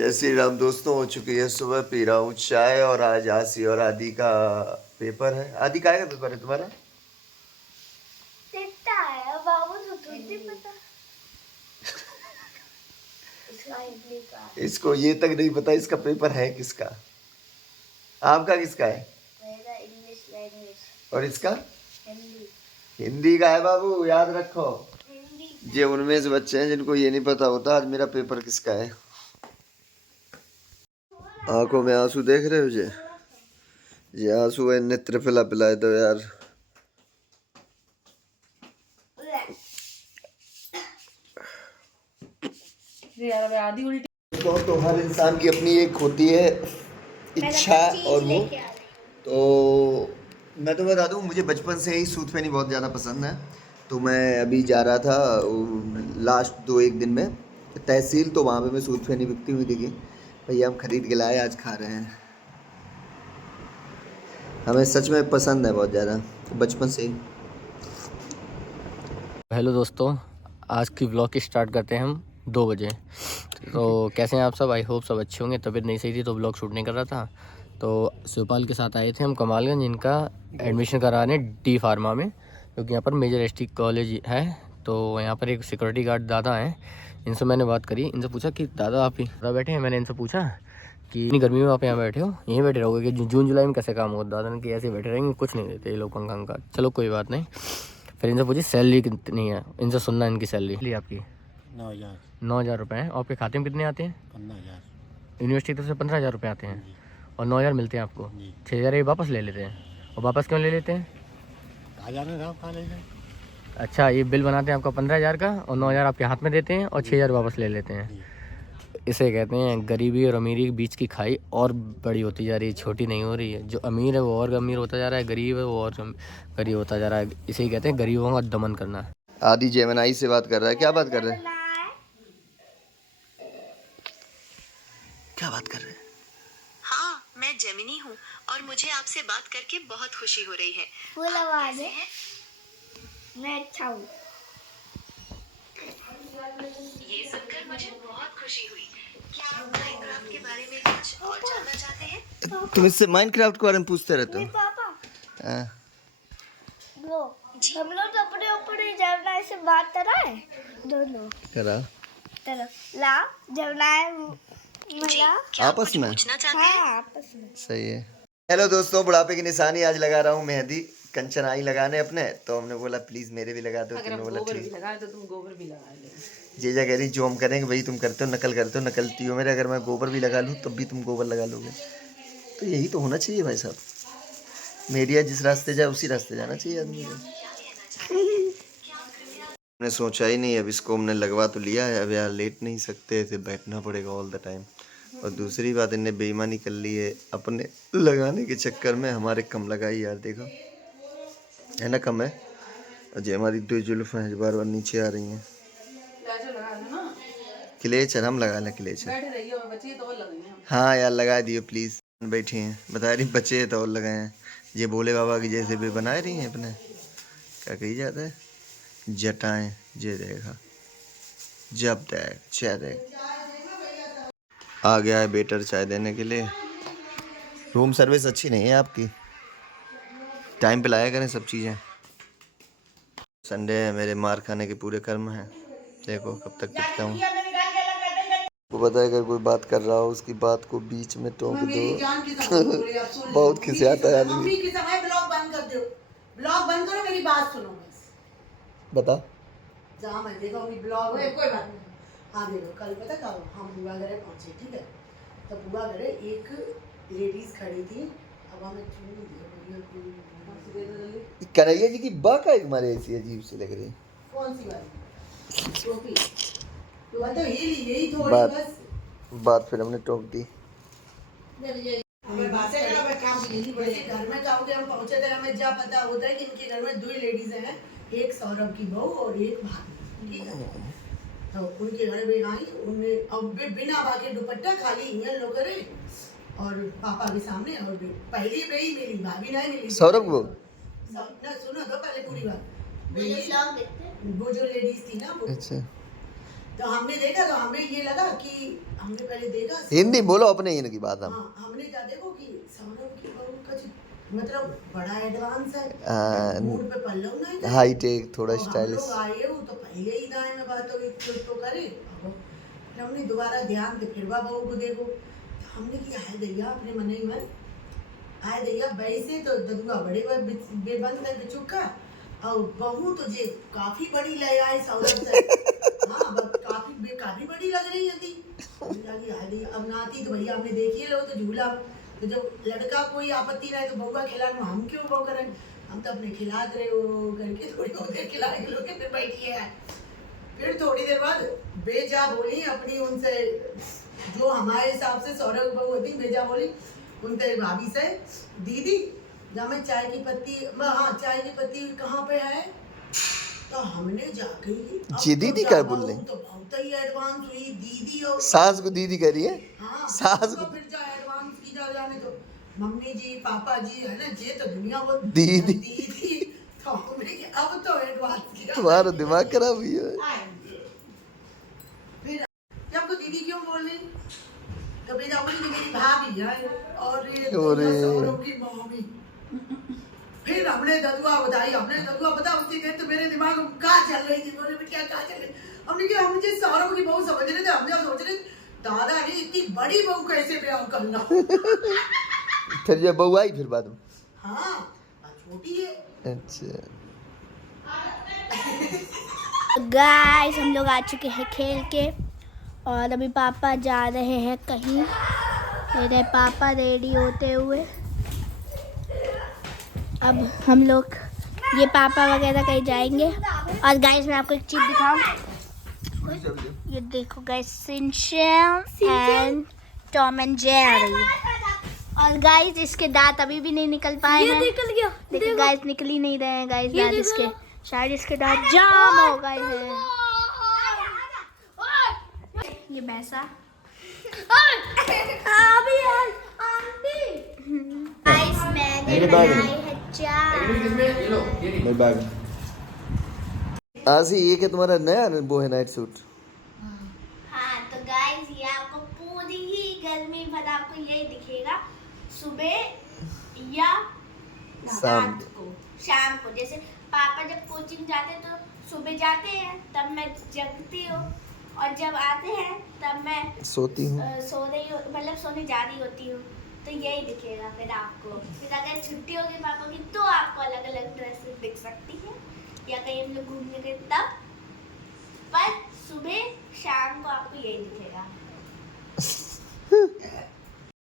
जय श्री राम दोस्तों। हो चुकी है सुबह, पी रहा हूँ चाय। और आज आसी और आदि का पेपर है। आदि का पेपर है तुम्हारा? है बाबू तो तुझे पता। इसको ये तक नहीं पता इसका पेपर है किसका। आपका किसका है? मेरा इंग्लिश लैंग्वेज। और इसका हिंदी। हिंदी का है बाबू, याद रखो। हिंदी। ये उनमें से बच्चे हैं जिनको ये नहीं पता होता आज मेरा पेपर किसका है। आंखों में आंसू देख रहे हो ये आंसू है। नेत्र पिला पिलाए दो यार। आधी उल्टी तो हर इंसान की अपनी एक होती है इच्छा। और वो तो मैं तो बता दूं, मुझे बचपन से ही सूत फैनी बहुत ज़्यादा पसंद है। तो मैं अभी जा रहा था लास्ट 2-1 दिन में तहसील, तो वहाँ पे मैं सूत फैनी बिकती हुई दिखी। भैया हम खरीद के लाए, आज खा रहे हैं। हमें सच में पसंद है बहुत ज़्यादा, बचपन से ही। हेलो दोस्तों, आज की व्लॉग की स्टार्ट करते हैं हम 2 बजे। तो कैसे हैं आप सब? आई होप सब अच्छे होंगे। तबीयत नहीं सही थी तो व्लॉग शूट नहीं कर रहा था। तो शिवपाल के साथ आए थे हम कमालगंज, इनका एडमिशन कराने डी फार्मा में, क्योंकि यहाँ पर मेजर एसटी कॉलेज है। तो यहाँ पर एक सिक्योरिटी गार्ड दादा हैं, इनसे मैंने बात करी। इनसे पूछा कि दादा आप ही बैठे हैं। मैंने इनसे पूछा कि इतनी गर्मी में आप यहाँ बैठे हो, यहीं बैठे रहोगे कि जून जुलाई में कैसे काम होगा? दादा ने कि ऐसे बैठे रहेंगे, कुछ नहीं देते ये लोग पंखा का। चलो कोई बात नहीं। फिर इनसे पूछी सैलरी कितनी है, इनसे सुनना इनकी सैलरी आपकी 9,000 रुपये है। आपके खाते में कितने आते हैं? 15,000। यूनिवर्सिटी की तरफ से 15,000 रुपये आते हैं और 9,000 मिलते हैं आपको। 6,000 ये वापस ले लेते हैं। और वापस क्यों ले लेते हैं? अच्छा, ये बिल बनाते हैं आपका 15,000 का और 9,000 आपके हाथ में देते हैं और 6,000 वापस ले लेते हैं। इसे कहते हैं गरीबी और अमीरी के बीच की खाई और बड़ी होती जा रही है, छोटी नहीं हो रही है। जो अमीर है वो और अमीर होता जा रहा है, गरीब है वो और गरीब होता जा रहा है। इसे ही कहते हैं गरीबों का दमन करना। आदि जेमिनाई से बात कर रहा है। क्या बात कर रहे हैं? क्या बात कर रहे हैं? हाँ, मैं जेमिनी हूँ और मुझे आपसे बात करके बहुत खुशी हो रही है। फुल आवाज है। मैं अच्छा हूँ। ये सुनकर मुझे बहुत खुशी हुई। क्या आप माइनक्राफ्ट के बारे में कुछ और जानना चाहते हैं? तुम इससे माइनक्राफ्ट के बारे में पूछते रहते हो? पापा हाँ। वो हम लोग अपने ऊपर ही जमना से बात कर रहा है दोनों करा ला जमना मिला आपस में। पूछना चाहते हैं? हाँ आपस में। सही है। हेलो दोस्तों, बुढ़ापे की निशानी आज लगा रहा हूँ मेहंदी। कंचन आई लगाने अपने, तो हमने बोला प्लीज मेरे भी लगा दो। तुमने बोला ठीक। तो तुम गोबर भी लगा ले। जीजा कह रही जो हम करेंगे वही तुम करते हो, नकल करते हो, नकलती हो मेरे। अगर मैं गोबर भी लगा लूँ तब भी तुम गोबर लगा लोगे। तो यही तो होना चाहिए भाई साहब। मीडिया जिस रास्ते जाए उसी रास्ते जाना चाहिए आदमी को। हमने सोचा ही नहीं, अब इसको हमने लगवा तो लिया है। अब यार लेट नहीं सकते, ऐसे बैठना पड़ेगा ऑल द टाइम। और दूसरी बात, इनने बेईमानी कर ली है अपने लगाने के चक्कर में। हमारे कम लगाई यार, देखो है ना, कम है। और जो हमारी 2 जुल्फ हैं बार बार नीचे आ रही हैं। क्लेचर हम लगा लें, क्लेचर। हाँ यार लगा दियो प्लीज़। बैठी हैं बता रही बच्चे तो और लगाए हैं। ये भोले बाबा की जैसे भी बना रही हैं अपने, क्या कही जाता है, जटाएं। जे देखा जब देख चाय देख। आ गया है बेटर चाय देने के लिए। रूम सर्विस अच्छी नहीं है आपकी, टाइम पे लाया करें सब चीज़ें। संडे है, मेरे मार खाने के पूरे कर्म हैं। देखो कब तक टिकता हूँ। वो पता है अगर कोई बात कर रहा हो उसकी बात को बीच में टोक दो। बहुत खिसियाता है आदमी। ब्लॉग बंद करो, मेरी बात सुनो। बता। जहाँ मैं देखा ब्लॉग है, कोई बात नहीं। हाँ देखो, कल पता कब हम बुआ घरे पहुँचे, ठीक है? तो बुआ घरे एक लेडीज खड़ी थी। अब हमें कन्हैया जी की बा का हमारे ऐसी अजीब सी लग रही। कौन सी वाली टोपी? तो यही थोड़ी बस बात फिर हमने टोक दी। घर में जाओगे, हम पहुंचे थे, हमें क्या पता होता है कि इनके घर में 2 लेडीज हैं, एक सौरभ की बहू और एक भाभी, ठीक है? तो उनके घर में आई, उनने अब बिना बाके दुपट्टा खाली इन लोग करे और पापा के सामने। और पहली में ही मिली, भाभी नहीं मिली। सौरभ को ना सुनो तो पहले पूरी बात। वो जो लेडीज थी ना वो, अच्छा, तो हमने देखा तो हमें ये लगा कि हमने पहले देखा हिंदी बोलो अपने इनकी बात हम। हाँ, हमने क्या देखो कि सौरभ की बहू का मतलब बड़ा एडवांस है, मूड पे पल्लव नहीं था, हाई टेक थोड़ा और हम स्टाइलिश। लोग आए हो तो पहले ही दाएं में बात हो गई तो करे। फिर हमने दोबारा ध्यान दे फिर बहू को देखो तो हमने किया है दैया अपने मन ही मन आए दैया वैसे तो ददुआ बड़े बेबंद है बिचुका और बहू तो जे काफी बड़ी ले आए सौरभ से। हाँ काफी बड़ी लग रही थी। अब नाती तो भैया हमने देखी लो तो झूला तो जब लड़का कोई आपत्ति रहे तो बउआ खिलाने हम क्यों वो करें, हम तो अपने खिलाते रहे वो करके थोड़ी बहुत देर खिला के फिर बैठिए है। फिर थोड़ी देर बाद बेजा बोली अपनी उनसे जो हमारे हिसाब से सौरभ बहू होती बेजा बोली उनसे भाभी से दीदी जहाँ मैं चाय की पत्ती हाँ चाय की पत्ती कहाँ पे है तो हमने जाके जी दीदी क्या बोल रही तो बहुत ही एडवांस हुई दीदी और सास को दीदी कह रही है। हाँ सास तो फिर जा एडवांस की जाने तो मम्मी जी पापा जी है ना ये तो दुनिया वो दीदी तो हमने अब तो एडवांस किया तुम्हारा दिमाग खराब हुई है। फिर जब को दीदी क्यों बोल रही तो बेटा बोली कि मेरी भाभी है और ये सौरभ की मम्मी। फिर हमने ददुआ बताई बता उतनी देर तो मेरे दिमाग में क्या चल रही थी बोले क्या चल रही हमने क्या हम मुझे सौरभ की बहू समझ रहे थे हमने सोच रहे दादा ने इतनी बड़ी बहू कैसे ब्याह करना। फिर जब बहू आई फिर बाद में हाँ छोटी है। अच्छा गाइस हम लोग आ चुके हैं खेल के और अभी पापा जा रहे हैं कहीं। मेरे पापा रेडी होते हुए अब हम लोग ये पापा वगैरह कहीं जाएंगे। और गाइस मैं आपको एक चीज दिखाऊं, ये देखो guys Shinchan and Tom and Jerry. और गाइस इसके दांत अभी भी नहीं निकल पाए हैं। निकल गया देखो गाइस निकल ही नहीं रहे हैं गाइस दांत इसके, शायद इसके दांत जाम हो गए हैं। ये भैंसा गाइस मैंने बनाई है चाय। मेरे बैग आजी ये क्या तुम्हारा नया वो है नाइट सूट। हाँ तो गाइस ये आपको पूरी ही गर्मी भर आपको यही दिखेगा सुबह या रात को शाम को। जैसे पापा जब कोचिंग जाते तो सुबह जाते हैं तब मैं जगती हूँ और जब आते हैं तब मैं सोती हूँ सो रही हूँ मतलब सोने जा रही होती हूँ तो यही दिखेगा फिर आपको। फिर अगर छुट्टी होगी पापा की तो आपको अलग अलग ड्रेसेस दिख सकती है या कहीं हम लोग घूमने गए तब, पर सुबह शाम को आपको यही दिखेगा।